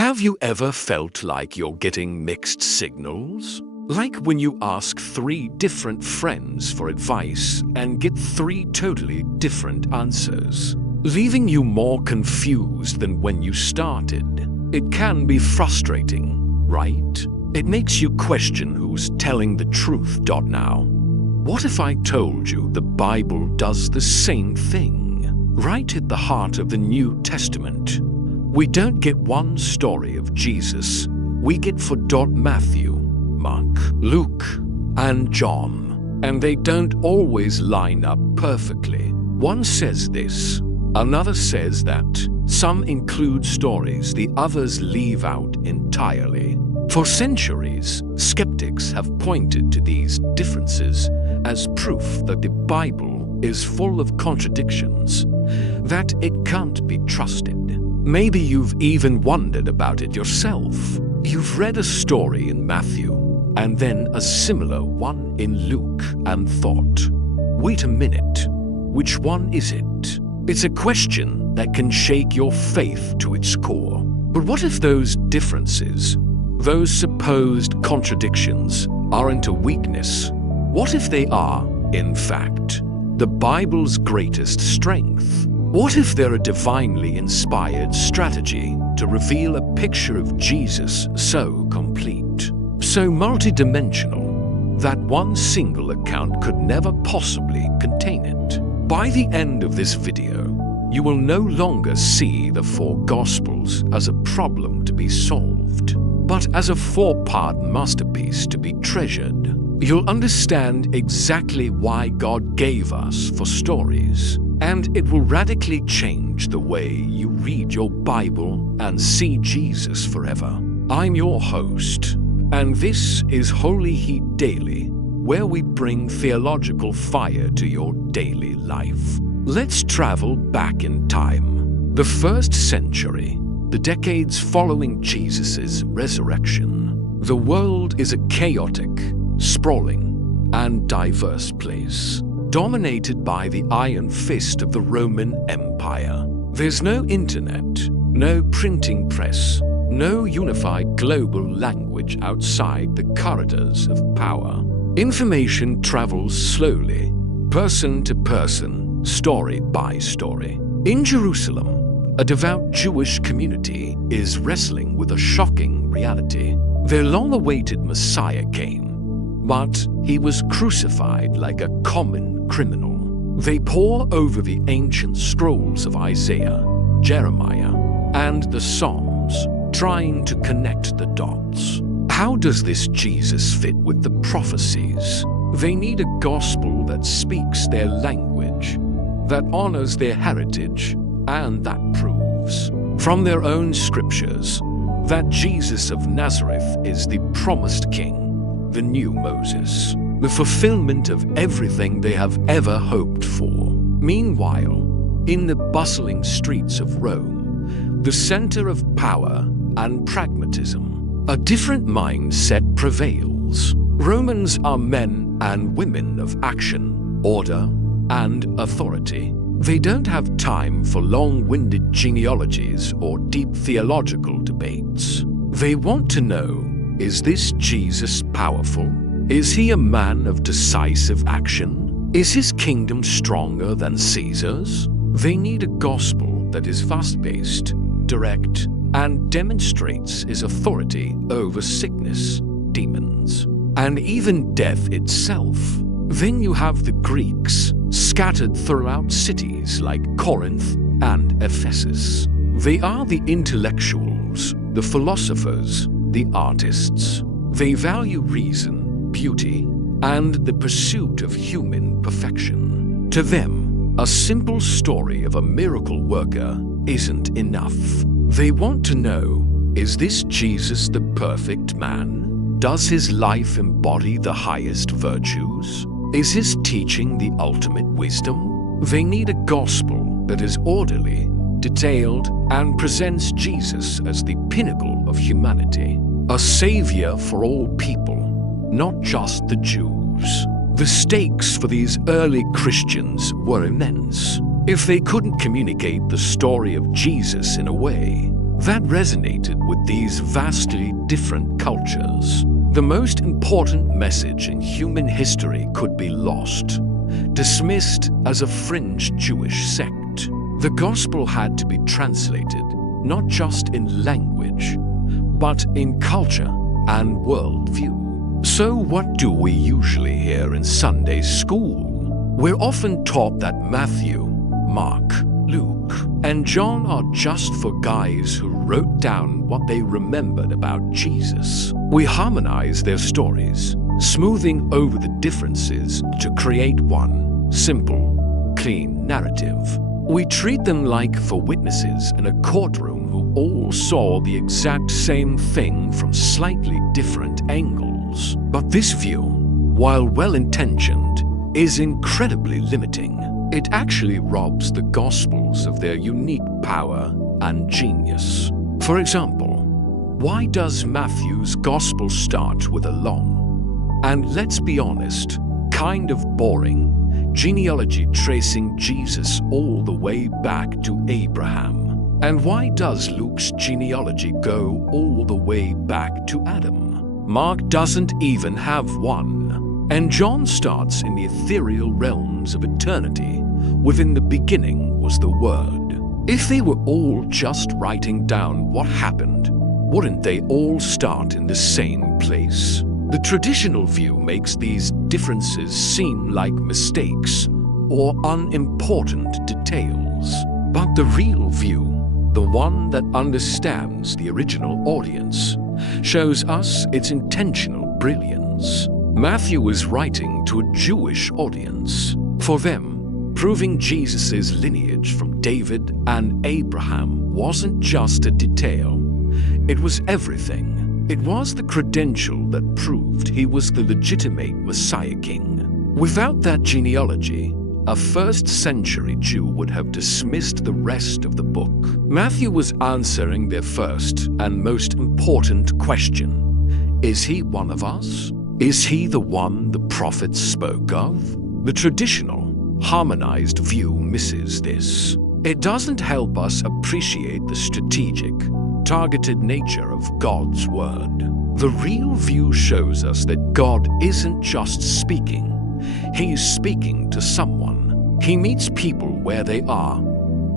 Have you ever felt like you're getting mixed signals? Like when you ask 3 different friends for advice and get 3 totally different answers, leaving you more confused than when you started. It can be frustrating, right? It makes you question who's telling the truth. Now, what if I told you the Bible does the same thing? Right at the heart of the New Testament, we don't get one story of Jesus. We get 4. Matthew, Mark, Luke, and John. And they don't always line up perfectly. One says this, another says that. Some include stories the others leave out entirely. For centuries, skeptics have pointed to these differences as proof that the Bible is full of contradictions, that it can't be trusted. Maybe you've even wondered about it yourself. You've read a story in Matthew and then a similar one in Luke and thought, wait a minute, which one is it? It's a question that can shake your faith to its core. But what if those differences, those supposed contradictions, aren't a weakness? What if they are, in fact, the Bible's greatest strength? What if they're a divinely inspired strategy to reveal a picture of Jesus so complete, so multidimensional, that one single account could never possibly contain it? By the end of this video, you will no longer see the 4 Gospels as a problem to be solved, but as a 4-part masterpiece to be treasured. You'll understand exactly why God gave us 4 stories, and it will radically change the way you read your Bible and see Jesus forever. I'm your host, and this is Holy Heat Daily, where we bring theological fire to your daily life. Let's travel back in time. The 1st century, the decades following Jesus' resurrection. The world is a chaotic, sprawling, and diverse place, dominated by the iron fist of the Roman Empire. There's no internet, no printing press, no unified global language outside the corridors of power. Information travels slowly, person to person, story by story. In Jerusalem, a devout Jewish community is wrestling with a shocking reality. Their long-awaited Messiah came, but he was crucified like a common criminal. They pore over the ancient scrolls of Isaiah, Jeremiah, and the Psalms, trying to connect the dots. How does this Jesus fit with the prophecies? They need a gospel that speaks their language, that honors their heritage, and that proves, from their own scriptures, that Jesus of Nazareth is the promised king, the new Moses, the fulfillment of everything they have ever hoped for. Meanwhile, in the bustling streets of Rome, the center of power and pragmatism, a different mindset prevails. Romans are men and women of action, order, and authority. They don't have time for long-winded genealogies or deep theological debates. They want to know, is this Jesus powerful? Is he a man of decisive action? Is his kingdom stronger than Caesar's? They need a gospel that is fast-paced, direct, and demonstrates his authority over sickness, demons, and even death itself. Then you have the Greeks, scattered throughout cities like Corinth and Ephesus. They are the intellectuals, the philosophers, the artists. They value reason, beauty, and the pursuit of human perfection. To them, a simple story of a miracle worker isn't enough. They want to know, is this Jesus the perfect man? Does his life embody the highest virtues? Is his teaching the ultimate wisdom? They need a gospel that is orderly, detailed, and presents Jesus as the pinnacle of humanity, a savior for all people, not just the Jews. The stakes for these early Christians were immense. If they couldn't communicate the story of Jesus in a way that resonated with these vastly different cultures. The most important message in human history could be lost, dismissed as a fringe Jewish sect. The gospel had to be translated, not just in language, but in culture and worldview. So what do we usually hear in Sunday school? We're often taught that Matthew, Mark, Luke, and John are just for guys who wrote down what they remembered about Jesus. We harmonize their stories, smoothing over the differences to create one simple, clean narrative. We treat them like for witnesses in a courtroom who all saw the exact same thing from slightly different angles. But this view, while well-intentioned, is incredibly limiting. It actually robs the Gospels of their unique power and genius. For example, why does Matthew's Gospel start with a long, and let's be honest, kind of boring, genealogy tracing Jesus all the way back to Abraham? And why does Luke's genealogy go all the way back to Adam? Mark doesn't even have one. And John starts in the ethereal realms of eternity. Within the beginning was the Word. If they were all just writing down what happened, wouldn't they all start in the same place? The traditional view makes these differences seem like mistakes or unimportant details. But the real view, the one that understands the original audience, shows us its intentional brilliance. Matthew is writing to a Jewish audience. For them, proving Jesus' lineage from David and Abraham wasn't just a detail. It was everything. It was the credential that proved he was the legitimate Messiah King. Without that genealogy, a first-century Jew would have dismissed the rest of the book. Matthew was answering their first and most important question. Is he one of us? Is he the one the prophets spoke of? The traditional, harmonized view misses this. It doesn't help us appreciate the strategic, targeted nature of God's word. The real view shows us that God isn't just speaking. He's speaking to someone. He meets people where they are,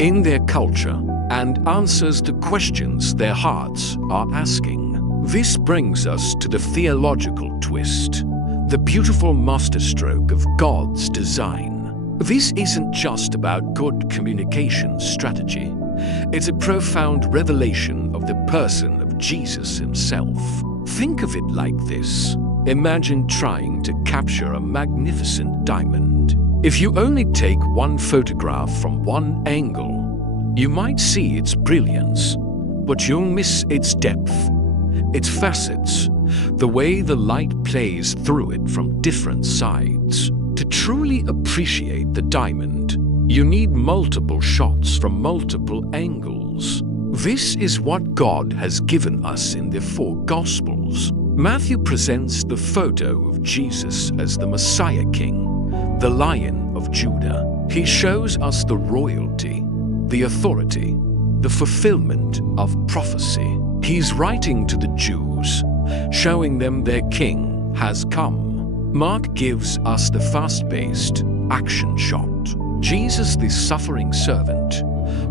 in their culture, and answers the questions their hearts are asking. This brings us to the theological twist, the beautiful masterstroke of God's design. This isn't just about good communication strategy. It's a profound revelation of the person of Jesus himself. Think of it like this. Imagine trying to capture a magnificent diamond. If you only take one photograph from one angle, you might see its brilliance, but you'll miss its depth, its facets, the way the light plays through it from different sides. To truly appreciate the diamond, you need multiple shots from multiple angles. This is what God has given us in the four Gospels. Matthew presents the photo of Jesus as the Messiah King, the Lion of Judah. He shows us the royalty, the authority, the fulfillment of prophecy. He's writing to the Jews, showing them their king has come. Mark gives us the fast-paced action shot. Jesus, the suffering servant,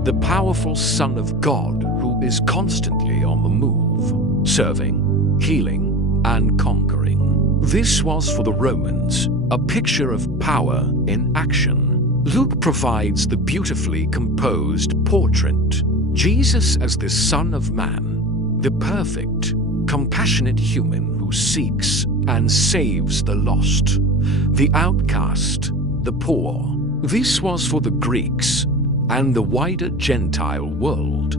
the powerful Son of God who is constantly on the move, serving, healing, and conquering. This was for the Romans a picture of power in action. Luke provides the beautifully composed portrait. Jesus as the Son of Man, the perfect, compassionate human who seeks and saves the lost, the outcast, the poor. This was for the Greeks and the wider Gentile world,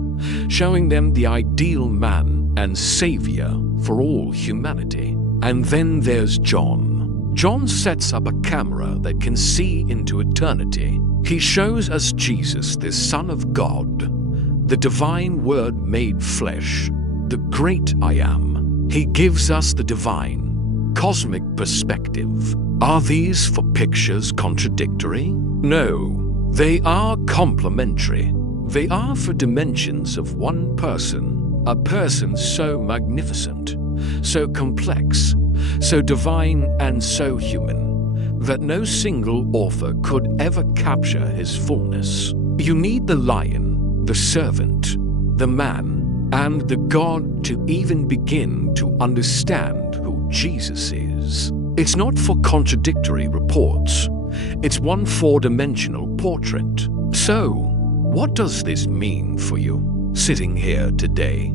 showing them the ideal man and savior for all humanity. And then there's John. John sets up a camera that can see into eternity. He shows us Jesus, the Son of God, the divine Word made flesh, the great I Am. He gives us the divine, cosmic perspective. Are these for pictures contradictory? No, they are complementary. They are for dimensions of one person A person so magnificent, so complex, so divine and so human, that no single author could ever capture his fullness. You need the lion, the servant, the man, and the God to even begin to understand who Jesus is. It's not for contradictory reports. It's one four-dimensional portrait. So, what does this mean for you, sitting here today,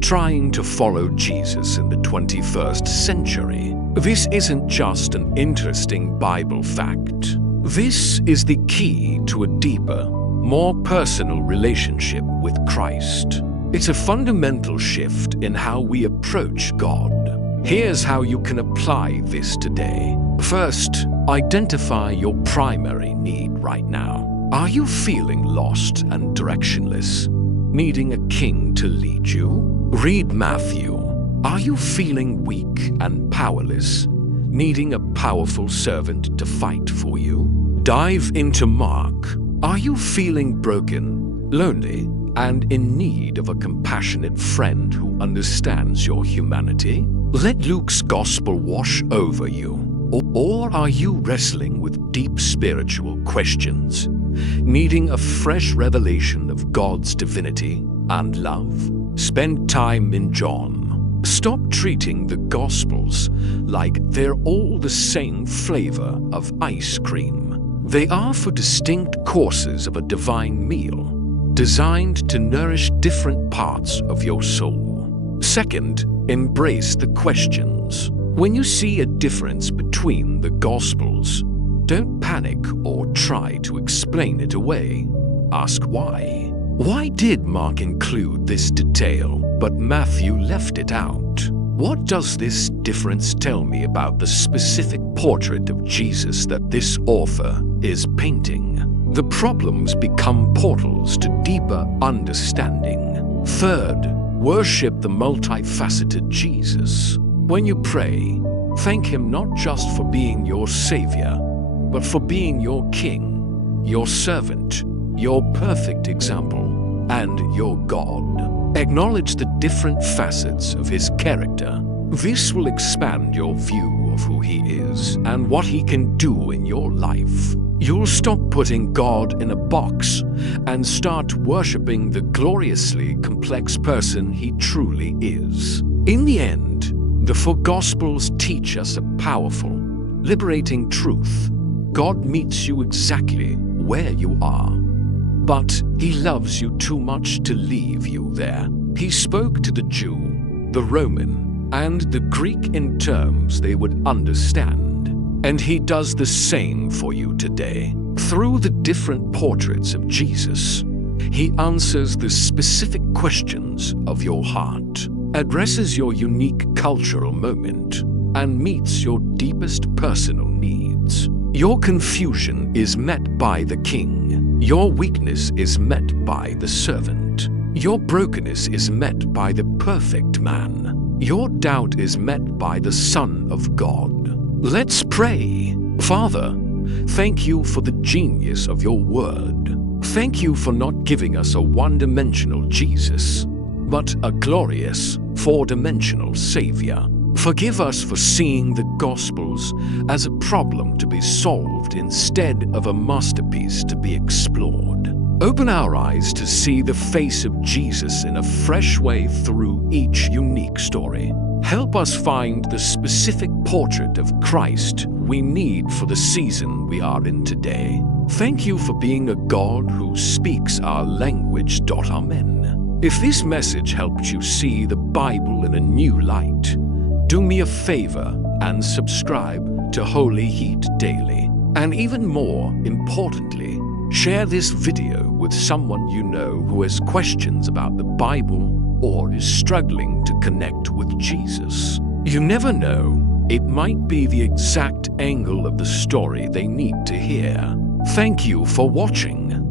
trying to follow Jesus in the 21st century? This isn't just an interesting Bible fact. This is the key to a deeper, more personal relationship with Christ. It's a fundamental shift in how we approach God. Here's how you can apply this today. First, identify your primary need right now. Are you feeling lost and directionless, needing a king to lead you? Read Matthew. Are you feeling weak and powerless, needing a powerful servant to fight for you? Dive into Mark. Are you feeling broken, lonely, and in need of a compassionate friend who understands your humanity? Let Luke's gospel wash over you. Or are you wrestling with deep spiritual questions, needing a fresh revelation of God's divinity and love? Spend time in John. Stop treating the Gospels like they're all the same flavor of ice cream. They are for distinct courses of a divine meal, designed to nourish different parts of your soul. Second, embrace the questions. When you see a difference between the Gospels, don't panic or try to explain it away. Ask why. Why did Mark include this detail, but Matthew left it out? What does this difference tell me about the specific portrait of Jesus that this author is painting? The problems become portals to deeper understanding. Third, worship the multifaceted Jesus. When you pray, thank Him not just for being your Savior, but for being your King, your servant, your perfect example, and your God. Acknowledge the different facets of His character. This will expand your view of who He is and what He can do in your life. You'll stop putting God in a box and start worshiping the gloriously complex person He truly is. In the end, the four Gospels teach us a powerful, liberating truth. God meets you exactly where you are, but He loves you too much to leave you there. He spoke to the Jew, the Roman, and the Greek in terms they would understand, and He does the same for you today. Through the different portraits of Jesus, He answers the specific questions of your heart, addresses your unique cultural moment, and meets your deepest personal needs. Your confusion is met by the King. Your weakness is met by the servant. Your brokenness is met by the perfect man. Your doubt is met by the Son of God. Let's pray. Father, thank You for the genius of Your word. Thank You for not giving us a one-dimensional Jesus, but a glorious, four-dimensional Savior. Forgive us for seeing the Gospels as a problem to be solved instead of a masterpiece to be explored. Open our eyes to see the face of Jesus in a fresh way through each unique story. Help us find the specific portrait of Christ we need for the season we are in today. Thank You for being a God who speaks our language. Amen. If this message helped you see the Bible in a new light, do me a favor and subscribe to Holy Heat Daily. And even more importantly, share this video with someone you know who has questions about the Bible or is struggling to connect with Jesus. You never know, it might be the exact angle of the story they need to hear. Thank you for watching.